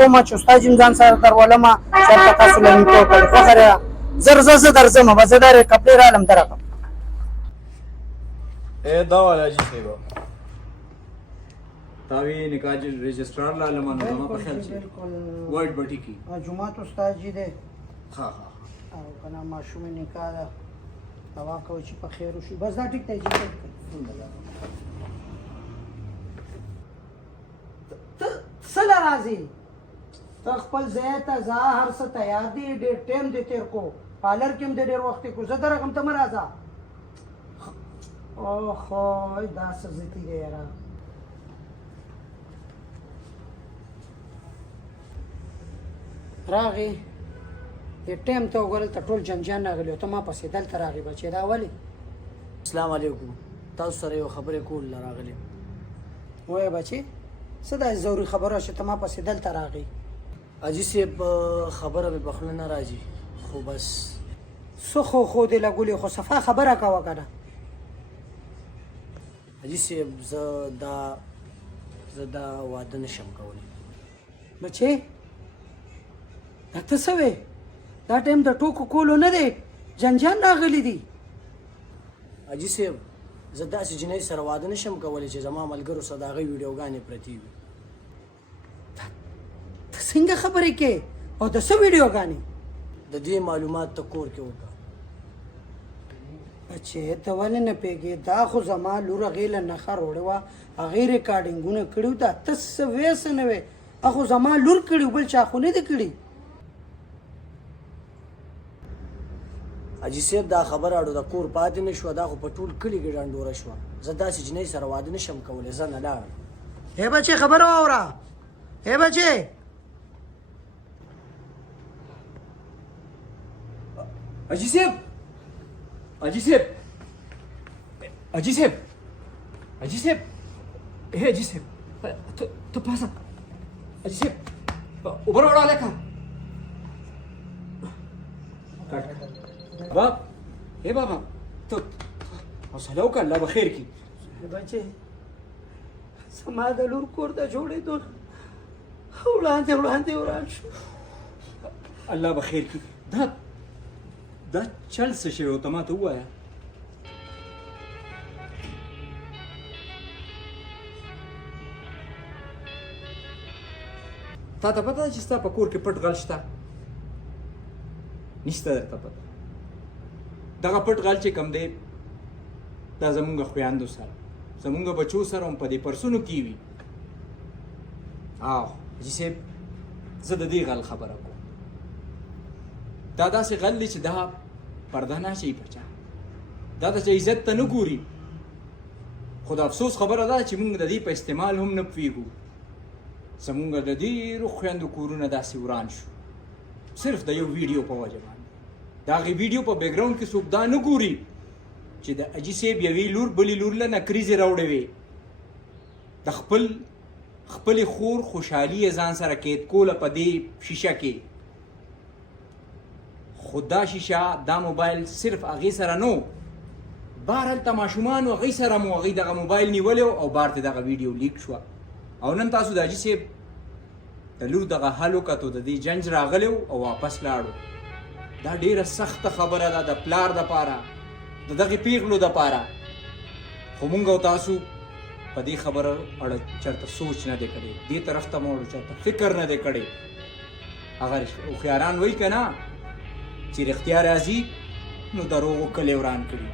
کوم چې استاد جیم ځان سره درولم چې تاسو له نیټو کړ خو خره زر درځم مزدار کپڑے را لم درکم اے دا والا جی سیبا تاوی نکاح رجسٹرار لا لمانو دما په خیال چی ورډ بټی کی جمعه استاد جی دې ها او کنه ماشوم نکاح دا دوا کو چې په خیر وشي بس دا ټیک دی جی سل راځي ته خپل ځای ته ځه هر څه تیار دی ډېر ټایم دې تیر کو پالر کې هم دې ډېر وخت کو زه درغم ته مه راځه اوهو دا څه زیاتي دی یاره راغی دې ټایم ته وګورل ته ټول جنجان راغلی ته ما پسې دلته راغی بچې دا ولې السلام علیکم تاسو سره یو خبرې کول راغلی وایه بچې څه دا ضروري خبره چې ته ما پسې دلته راغی اجي صاحب خبره مې بخله نه راځي خو بس څه خو دې لګولې خو صفا خبره کوه که نه اجي صاحب زه دا واده نشم کولی بچې دا ته څه وې دا ټایم د ټوکو کولو نه دی جنجان راغلی دي اجي صاحب زه داسې جنۍ سره واده نشم کولی چې زما ملګرو سره د هغې ویډیوګانې پرتې وي ته څنګه خبرې کې او د څه ویډیوګانې د دې معلومات ته کور کې وکړه بچې ته ولې نه پوهېږې دا خو زما لور هغې له نښه روړې وه هغې ریکارډینګونه کړي وو دا ته څه وې څه نه وې هغه زما لور کړي بل چا خو نه دي کړي اجي صاحب دا خبره اړو د کور پاتې نه شوه دا خو په ټول کلي کې ډنډوره شوه زه داسې جنۍ سره واده نشم کولی زه نه لاړم هې بچې خبره واوره هې بچې اجی صاحب اجی صاحب اجی صاحب اجی صاحب اے اجی صاحب تو پاسا اجی صاحب اوپر وڑا لکھا باب اے بابا تو حوصله وکړه الله به خیر کړي بچې زما د لور کور ته جوړېدو وړاندې وران شو الله به خیر کړي دا چل څه شوی و ته ما ته ووایه تا ته پته ده چې ستا په کور کې پټ غل شته نشته درته پته دغه پټ غل چې کوم دی دا زمونږ خویندو سره زمونږ بچو سره هم په دې پرسونو کې وي حاجي صاحب زه د دې غل خبره کوم دا داسې غل دی چې دا پرده نه شي په چا دا د چا عزت ته نه ګوري خو د افسوس خبره ده چې موږ د دې په استعمال هم نه پوهېږو زمونږ د ډېرو خویندو کورونه داسې وران شو صرف د یو ویډیو په وجه باندې د هغې ویډیو په بیکګراونډ کې څوک دا نه ګوري چې د اجي صاحب یوې لور بلې لور له نکریزې راوړې وې د خپلې خور خوشحالي یې ځان سره قید کوله په دې شیشه کې خو دا شیشه دا موبایل صرف هغې سره نه و بهر هلته ماشومانو هغې سره مو هغې دغه موبایل نیولی او بهر ته دغه ویډیو لیک شوه او نن تاسو د حاجي صاحب د لور دغه حل وکتو د دې جنج راغلی او واپس لاړو دا ډیره سخته خبره ده د پلار دپاره د دغې پیغلو دپاره خو مونږ او تاسو په دې خبره اړه چېرته سوچ نه دی کړی دې طرف ته مو چېرته فکر نه دی کړی هغه هوښیاران وایي که نه چې رښتیا راځي نو دروغو کلی وران کړي